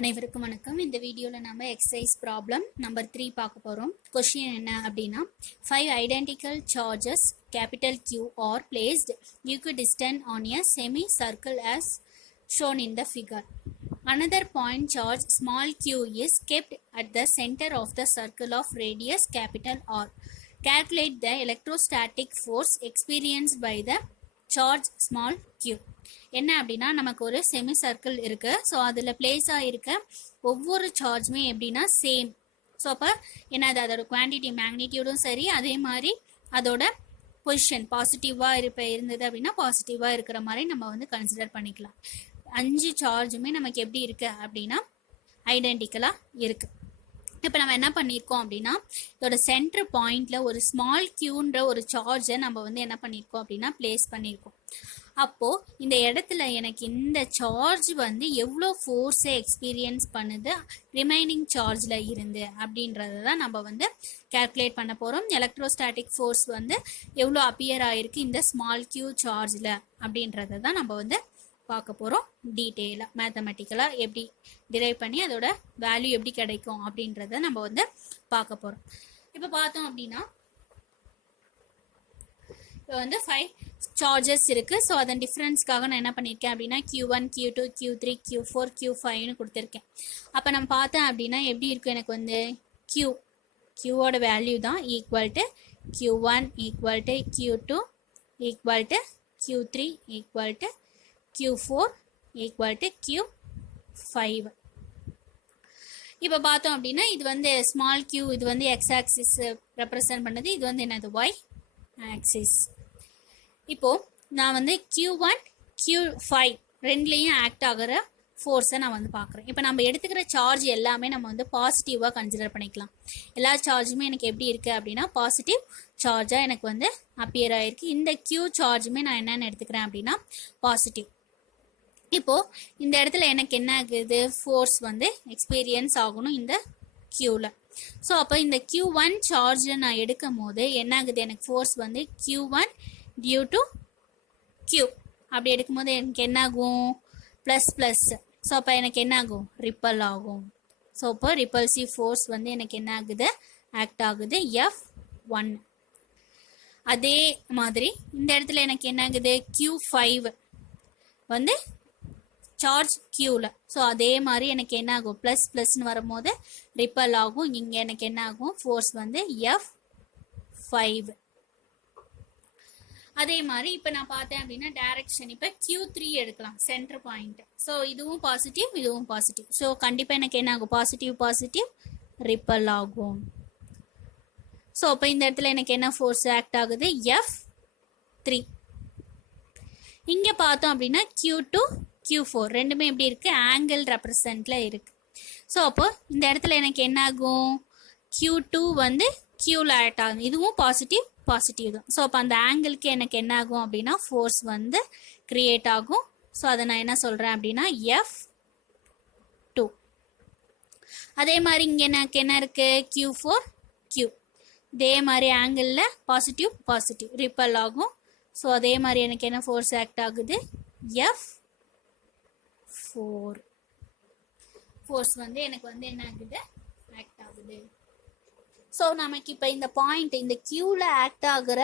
அனைவருக்கும் வணக்கம். இந்த வீடியோவில் நம்ம எக்ஸசைஸ் ப்ராப்ளம் நம்பர் 3 பார்க்க போகிறோம். கொஸ்டின் என்ன அப்படின்னா 5 identical charges capital Q are placed equidistant on a semicircle as shown in the figure. Another point charge small q is kept at the center of the circle of radius capital R. Calculate the electrostatic force experienced by the charge small q. என்ன அப்படின்னா நமக்கு ஒரு semi circle இருக்கு. So அதில் place ஆகிருக்க ஒவ்வொரு சார்ஜுமே எப்படின்னா same. So அப்போ என்னது அதோட குவான்டிட்டி மேக்னிடியூடும் சரி, அதே மாதிரி அதோட பொசிஷன் பாசிட்டிவாக இருந்தது அப்படின்னா பாசிட்டிவாக இருக்கிற மாதிரி நம்ம வந்து கன்சிடர் பண்ணிக்கலாம். 5 சார்ஜுமே நமக்கு எப்படி இருக்கு அப்படின்னா ஐடென்டிக்கலாக இருக்கு. இப்போ நம்ம என்ன பண்ணியிருக்கோம் அப்படின்னா இதோட சென்டர் பாயிண்ட்ல ஒரு ஸ்மால் கியூன்ற ஒரு சார்ஜை நம்ம வந்து என்ன பண்ணியிருக்கோம் அப்படின்னா பிளேஸ் பண்ணியிருக்கோம். அப்போ இந்த இடத்துல எனக்கு இந்த சார்ஜ் வந்து எவ்வளோ ஃபோர்ஸை எக்ஸ்பீரியன்ஸ் பண்ணுது ரிமைனிங் சார்ஜில் இருந்து அப்படின்றத தான் நம்ம வந்து கேல்குலேட் பண்ண போகிறோம். எலக்ட்ரோஸ்டாட்டிக் ஃபோர்ஸ் வந்து எவ்வளோ அப்பியர் ஆகிருக்கு இந்த ஸ்மால் கியூ சார்ஜில் அப்படின்றத தான் நம்ம வந்து பார்க்க போகிறோம். டீட்டெயிலாக மேத்தமெட்டிக்கலாக எப்படி டிரைவ் பண்ணி அதோட வேல்யூ எப்படி கிடைக்கும் அப்படின்றத நம்ம வந்து பார்க்க போகிறோம். இப்போ பார்த்தோம் அப்படின்னா இப்போ வந்து 5 சார்ஜஸ் இருக்குது. ஸோ அதன் டிஃப்ரென்ஸ்க்காக நான் என்ன பண்ணியிருக்கேன் அப்படின்னா Q1, Q2, Q3, Q4, Q5ன்னு கொடுத்துருக்கேன். அப்போ நம்ம பார்த்தேன் அப்படின்னா எப்படி இருக்கும், எனக்கு வந்து Qவோட வேல்யூ தான் equal to Q1 equal to Q2 equal to Q3 equal to Q4 equal to Q5. இப்போ பார்த்தோம் அப்படின்னா இது வந்து ஸ்மால் q, இது வந்து எக்ஸ் ஆக்சிஸ் ரெப்ரசன்ட் பண்ணது, இது வந்து என்னது ஒய் ஆக்சிஸ். இப்போ நான் வந்து Q1 Q5 ரெண்டுலேயும் ஆக்ட் ஆகிற ஃபோர்ஸை நான் வந்து பார்க்குறேன். இப்போ நம்ம எடுத்துக்கிற சார்ஜ் எல்லாமே நம்ம வந்து பாசிட்டிவாக கன்சிடர் பண்ணிக்கலாம். எல்லா சார்ஜுமே எனக்கு எப்படி இருக்குது அப்படின்னா பாசிட்டிவ் சார்ஜாக எனக்கு வந்து அப்பியர் ஆகிருக்கு. இந்த Q சார்ஜுமே நான் என்னென்னு எடுத்துக்கிறேன் அப்படின்னா பாசிட்டிவ். இப்போது இந்த இடத்துல எனக்கு என்ன ஆகுது, ஃபோர்ஸ் வந்து எக்ஸ்பீரியன்ஸ் ஆகணும் இந்த Qவில். ஸோ அப்போ இந்த Q1 சார்ஜை நான் எடுக்கும் போது என்ன ஆகுது, எனக்கு ஃபோர்ஸ் வந்து Q1 டியூ டு Q அப்படி எடுக்கும்போது எனக்கு என்ன ஆகும், ப்ளஸ் ப்ளஸ். ஸோ அப்போ எனக்கு என்ன ஆகும், ரிப்பல் ஆகும். ஸோ இப்போ ரிப்பல்சிவ் ஃபோர்ஸ் வந்து எனக்கு என்ன ஆகுது, ஆக்ட் ஆகுது F1. அதே மாதிரி இந்த இடத்துல எனக்கு என்ன ஆகுது, Q5 வந்து சார்ஜ் Qவில். ஸோ அதே மாதிரி எனக்கு என்ன ஆகும், ப்ளஸ் ப்ளஸ்ன்னு வரும்போது ரிப்பல் ஆகும். இங்கே எனக்கு என்ன ஆகும், ஃபோர்ஸ் வந்து F5. அதே மாதிரி இப்போ நான் பார்த்தேன் அப்படின்னா டைரக்ஷன் இப்போ Q3 எடுக்கலாம் சென்டர் பாயிண்ட். ஸோ இதுவும் பாசிட்டிவ் இதுவும் பாசிட்டிவ். ஸோ கண்டிப்பாக எனக்கு என்ன ஆகும், பாசிட்டிவ் பாசிட்டிவ் ரிப்பல் ஆகும். ஸோ அப்போ இந்த இடத்துல எனக்கு என்ன ஃபோர்ஸ் ஆக்ட் ஆகுது, F3. இங்கே பார்த்தோம் அப்படின்னா Q2 Q4 ரெண்டுமே எப்படி இருக்குது, ஆங்கிள் ரெப்ரசன்ட்டில் இருக்குது. ஸோ அப்போ இந்த இடத்துல எனக்கு என்ன ஆகும், Q2 வந்து Qவில் ஆக்ட் ஆகும். இதுவும் பாசிட்டிவ் பாசிட்டிவ் தான். ஸோ அப்போ அந்த ஆங்கிளுக்கு எனக்கு என்ன ஆகும் அப்படின்னா ஃபோர்ஸ் வந்து கிரியேட் ஆகும். ஸோ அதை நான் என்ன சொல்கிறேன் அப்படின்னா F2. அதே மாதிரி இங்கே எனக்கு என்ன இருக்குது, Q4 Q இதே மாதிரி ஆங்கிளில் பாசிட்டிவ் பாசிட்டிவ் ரிப்பல் ஆகும். ஸோ அதே மாதிரி எனக்கு என்ன ஃபோர்ஸ் ஆக்ட் ஆகுது, F4 ஃபோர்ஸ் வந்து எனக்கு வந்து என்ன ஆகுது, ஆக்ட் ஆகுது. ஸோ நமக்கு இப்போ இந்த பாயிண்ட் இந்த Qவில் ஆக்ட் ஆகிற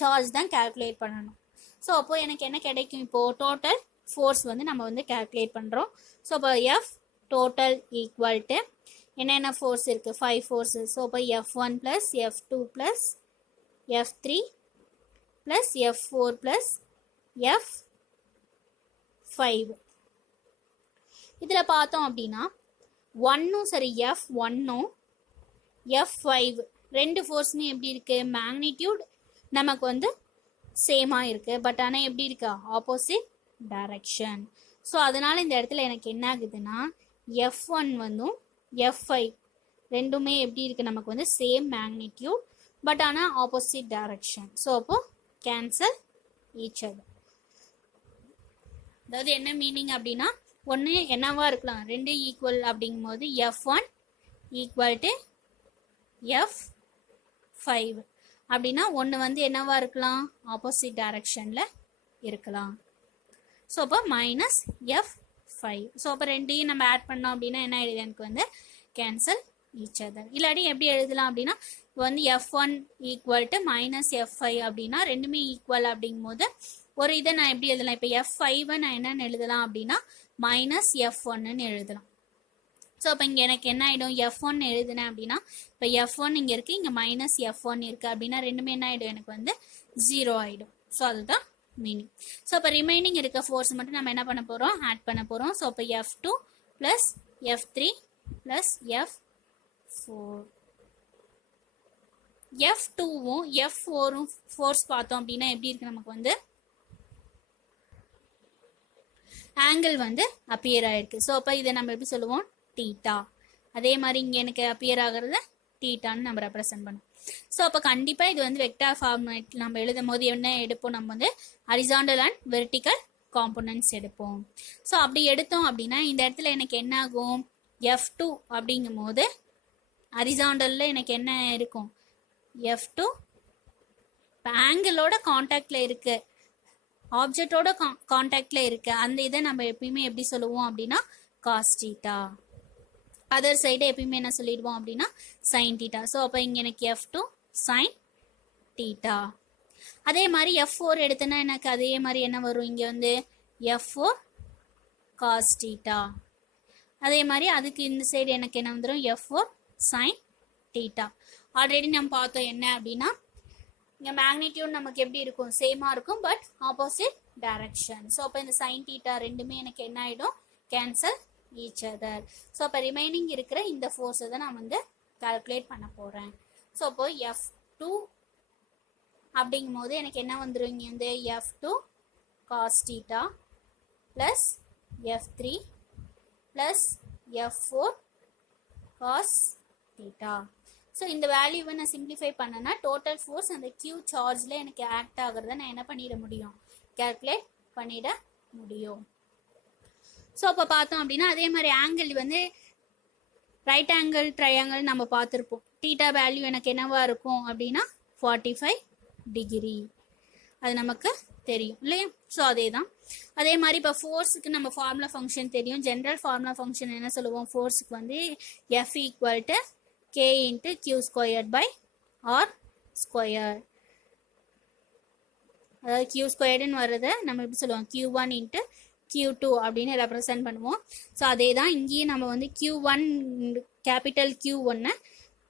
சார்ஜ் தான் கேல்குலேட் பண்ணணும். ஸோ அப்போது எனக்கு என்ன கிடைக்கும், இப்போது டோட்டல் ஃபோர்ஸ் வந்து நம்ம வந்து கேல்குலேட் பண்ணுறோம். ஸோ இப்போ F டோட்டல் ஈக்குவல் டு என்னென்ன ஃபோர்ஸ் இருக்குது, 5 ஃபோர்ஸஸ். ஸோ இப்போ F1 plus F2 plus F3 plus F4 plus F5. இதில் பார்த்தோம் அப்படின்னா 1ம் சரி F1ம் F5 ரெண்டு ஃபோர்ஸுமே எப்படி இருக்குது, மேக்னிடியூட் நமக்கு வந்து சேமாக இருக்குது. பட் ஆனால் எப்படி இருக்கா, ஆப்போசிட் டைரக்ஷன். ஸோ அதனால் இந்த இடத்துல எனக்கு என்ன ஆகுதுன்னா F1 வந்தும் F5 ரெண்டுமே எப்படி இருக்குது, நமக்கு வந்து சேம் மேக்னிடியூட் பட் ஆனால் ஆப்போசிட் டைரக்ஷன். ஸோ அப்போது கேன்சல் ஈச் அதர். அதாவது என்ன மீனிங் அப்படின்னா ஒன்று என்னவா இருக்கலாம், ரெண்டு ஈக்குவல் அப்படிங்கும் போது F1 ஈக்குவல் டு F5 அப்படின்னா ஒன்று வந்து என்னவா இருக்கலாம், ஆப்போசிட் டைரக்ஷனில் இருக்கலாம். ஸோ அப்போ -F5 5. ஸோ அப்போ ரெண்டையும் நம்ம ஆட் பண்ணோம் அப்படின்னா என்ன ஆயிடுது எனக்கு வந்து கேன்சல் ஈச் அதர். இல்லாட்டி எப்படி எழுதலாம் அப்படின்னா இப்போ வந்து F1 equal to minus F5 அப்படின்னா ரெண்டுமே ஈக்குவல் அப்படிங்கும் போது ஒரு இதை நான் எப்படி எழுதலாம், இப்போ F5 நான் என்னன்னு எழுதலாம் அப்படின்னா மைனஸ் F1ன்னு எழுதலாம். ஸோ அப்போ இங்கே எனக்கு என்ன ஆகிடும், F1 எழுதுனேன் அப்படின்னா இப்போ F1 இங்கே இருக்குது, இங்கே மைனஸ் F1 இருக்குது அப்படின்னா ரெண்டுமே என்ன ஆகிடும் எனக்கு வந்து 0 ஆகிடும். ஸோ அதுதான் மீனிங். ஸோ அப்போ ரிமைனிங் இருக்க ஃபோர்ஸ் மட்டும் நம்ம என்ன பண்ண போகிறோம், ஆட் பண்ண போகிறோம். ஸோ அப்போ F2 plus F3 plus F4. F2வும் F4ம் ஃபோர்ஸ் பார்த்தோம் அப்படின்னா எப்படி இருக்கு, நமக்கு வந்து ஆங்கிள் வந்து அப்பியர் ஆயிருக்கு. ஸோ அப்போ இதை நம்ம எப்படி சொல்லுவோம், தீட்டா. அதே மாதிரி இங்கே எனக்கு அப்பியர் ஆகிறது தீட்டான்னு நம்ம ரெப்ரசென்ட் பண்ணுவோம். ஸோ அப்போ கண்டிப்பாக இது வந்து வெக்டார் ஃபார்மேட் நம்ம எழுதும் போது என்ன எடுப்போம், நம்ம வந்து ஹரிசாண்டல் அண்ட் வெர்டிக்கல் காம்போனன்ட்ஸ் எடுப்போம். ஸோ அப்படி எடுத்தோம் அப்படின்னா இந்த இடத்துல எனக்கு என்ன ஆகும், F2 அப்படிங்கும் போது ஹரிசாண்டலில் எனக்கு என்ன இருக்கும், F2 இப்போ ஆங்கிளோட கான்டாக்டில் இருக்கு, ஆப்ஜெக்டோட கான்டாக்டில் இருக்கு, அந்த இதை நம்ம எப்பயுமே எப்படி சொல்லுவோம் அப்படின்னா காஸ் தீட்டா. அதர் சைடு எப்பயுமே என்ன சொல்லிடுவோம் அப்படின்னா சைன் தீட்டா. ஸோ அப்போ இங்கே எனக்கு F2 சைன் தீட்டா. அதே மாதிரி F4 எடுத்தேன்னா எனக்கு அதே மாதிரி என்ன வரும், இங்கே வந்து F4 காஸ் தீட்டா. அதே மாதிரி அதுக்கு இந்த சைடு எனக்கு என்ன வந்துடும், F4 சைன் தீட்டா. ஆல்ரெடி நம்ம பார்த்தோம் என்ன அப்படின்னா இங்கே மேக்னிடியூட் நமக்கு எப்படி இருக்கும், சேமாக இருக்கும், பட் ஆப்போசிட் டைரக்ஷன். ஸோ அப்போ இந்த சைன் தீட்டா ரெண்டுமே எனக்கு என்ன ஆகிடும், கேன்சல் ஈச் அதர். ஸோ அப்போ ரிமைனிங் இருக்கிற இந்த ஃபோர்ஸை தான் நான் வந்து கால்குலேட் பண்ண போகிறேன். ஸோ அப்போ F2 அப்படிங்கும் போது எனக்கு என்ன வந்துடும், இங்கே வந்து F2 cos theta plus F3 plus F4 cos theta. So இந்த வேல்யூவை நான் சிம்பிளிஃபை பண்ணேன்னா டோட்டல் ஃபோர்ஸ் அந்த Q சார்ஜில் எனக்கு ஆக்ட் ஆகிறத நான் என்ன பண்ணிட முடியும், கால்குலேட் பண்ணிட முடியும். ஸோ அப்போ பார்த்தோம் அப்படின்னா அதே மாதிரி ஆங்கிள் வந்து ரைட் ஆங்கிள் ட்ரையாங்கிள் நம்ம பார்த்துருப்போம். தீட்டா வேல்யூ எனக்கு என்னவா இருக்கும் அப்படின்னா 45 டிகிரி, அது நமக்கு தெரியும் இல்லையா. ஸோ அதே தான். அதே மாதிரி இப்போ ஃபோர்ஸுக்கு நம்ம ஃபார்முலா ஃபங்க்ஷன் தெரியும். ஜென்ரல் ஃபார்முலா ஃபங்க்ஷன் என்ன சொல்லுவோம், ஃபோர்ஸுக்கு வந்து F equal to K into Q squared by R squared. அதாவது Q squaredன்னு வர்றதை நம்ம எப்படி சொல்லுவோம், Q1 into Q2 அப்படின்னு ரெப்ரசென்ட் பண்ணுவோம். ஸோ அதே தான் இங்கேயும் நம்ம வந்து Q1 கேபிட்டல் Q1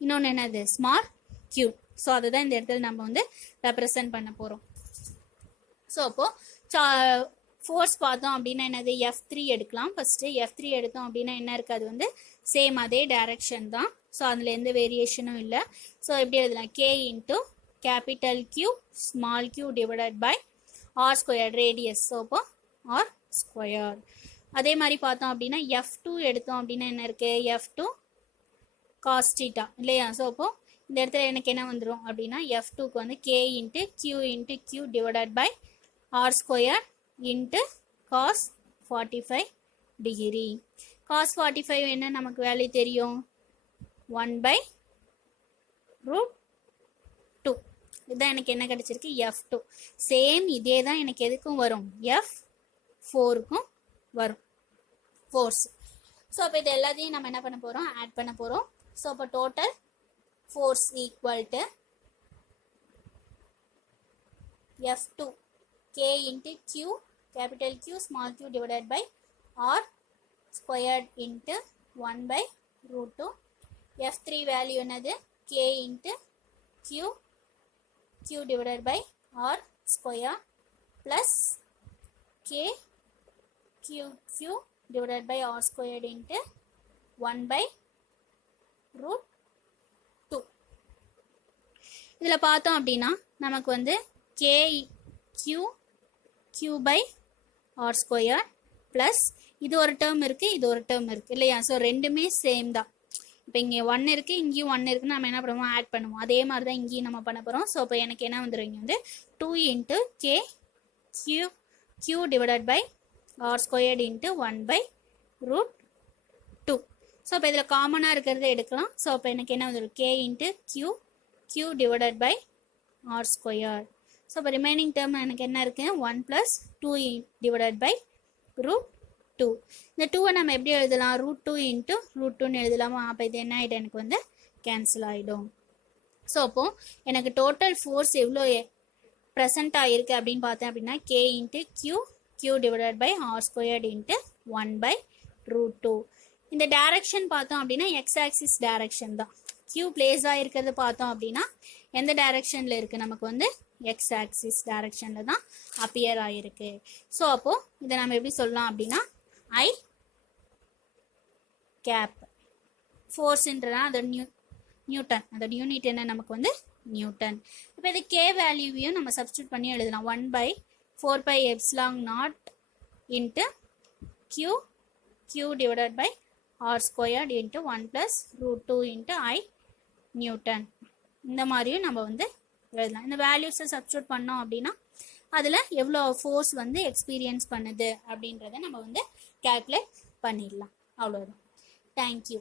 இன்னொன்று என்னது ஸ்மால் Q. ஸோ அதை தான் இந்த இடத்துல நம்ம வந்து ரெப்ரசென்ட் பண்ண போகிறோம். ஸோ அப்போது ஃபோர்ஸ் பார்த்தோம் அப்படின்னா என்னது, F3 எடுக்கலாம். ஃபஸ்ட்டு F3 எடுத்தோம் அப்படின்னா என்ன இருக்குது, அது வந்து சேம் அதே டைரக்ஷன் தான். ஸோ அதில் எந்த வேரியேஷனும் இல்லை. ஸோ எப்படி எழுதலாம், K into capital Q small Q divided by R square radius. So அப்போ R ஸ்கொயர். அதே மாதிரி பார்த்தோம் அப்படின்னா F2 எடுத்தோம் அப்படின்னா என்ன இருக்குது, F2 காஸ் தீட்டா இல்லையா. ஸோ அப்போது இந்த இடத்துல எனக்கு என்ன வந்துடும் அப்படின்னா F2க்கு வந்து K into Q divided by R square into cos 45 degree. Cos 45 என்ன நமக்கு வேல்யூ தெரியும், 1/√2. இதுதான் எனக்கு என்ன கிடைச்சிருக்கு, F2. சேம் இதே தான் எனக்கு எதுக்கும் வரும், F4க்கும் வரும் ஃபோர்ஸ். ஸோ அப்போ இது எல்லாத்தையும் நம்ம என்ன பண்ண போகிறோம், ஆட் பண்ண போகிறோம். ஸோ அப்போ total force equal to F2 K into Q capital Q small q divided by R squared into 1/√2. F3 value என்னது, K into Q divided by R square plus K Q divided by R squared into 1/√2. இதில் பார்த்தோம் அப்படின்னா நமக்கு வந்து Q by R square plus இது ஒரு term இருக்குது, இது ஒரு டேர்ம் இருக்குது இல்லையா. ஸோ ரெண்டுமே சேம் தான். இப்போ இங்கே 1 இருக்குது, இங்கேயும் 1 இருக்குன்னு நம்ம என்ன பண்ணுவோம், ஆட் பண்ணுவோம். அதே மாதிரி தான் இங்கேயும் நம்ம பண்ண போகிறோம். ஸோ இப்போ எனக்கு என்ன வந்துடும், இங்கே வந்து 2 into Q divided by R squared into 1/√2. So இப்போ இதில் காமனாக இருக்கிறத எடுக்கலாம். ஸோ இப்போ எனக்கு என்ன வந்துடும், K into Q divided by R square. So இப்போ ரிமைனிங் டேர்ம் எனக்கு என்ன இருக்குது, 1 + 2 டிவைடட் பை √2. 2. இந்த 2 நம்ம எப்படி எழுதலாம்? √2 இன்ட்டு √2ன்னு எழுதலாமா? அப்போ இது என்ன ஆகிடும்? எனக்கு வந்து கேன்சல் ஆகிடும். ஸோ அப்போ எனக்கு டோட்டல் ஃபோர்ஸ் எவ்வளோ ப்ரெசென்ட் ஆகிருக்கு அப்படின்னு பார்த்தேன் அப்படின்னா K into Q divided by R² into 1/√2. இந்த டைரக்ஷன் பார்த்தோம் அப்படின்னா எக்ஸ் ஆக்சிஸ் டைரக்ஷன் தான். Q பிளேஸ் ஆகிருக்கிறது பார்த்தோம் அப்படின்னா எந்த டைரக்ஷனில் இருக்குது? நமக்கு வந்து எக்ஸ் ஆக்சிஸ் டைரக்ஷனில் தான் அப்பியர் ஆகிருக்கு. ஸோ அப்போது இதை நம்ம எப்படி சொல்லலாம் அப்படின்னா I கேப் ஃபோர்ஸ்ன்றனா அதோட நியூட்டன், அதோட யூனிட் என்ன? நமக்கு வந்து நியூட்டன். இப்போ இது K வேல்யூவையும் நம்ம சப்ஸ்டியூட் பண்ணி எழுதலாம். 1/4πε0 into Q divided by R² into 1+√2 into I newton. இந்த மாதிரியும் நம்ம வந்து எழுதலாம். இந்த வேல்யூஸை சப்ஸ்டியூட் பண்ணோம் அப்படின்னா அதில் எவ்வளோ ஃபோர்ஸ் வந்து எக்ஸ்பீரியன்ஸ் பண்ணுது அப்படின்றத நம்ம வந்து கேல்குலேட் பண்ணிடலாம். அவ்வளோதான். தேங்க்யூ.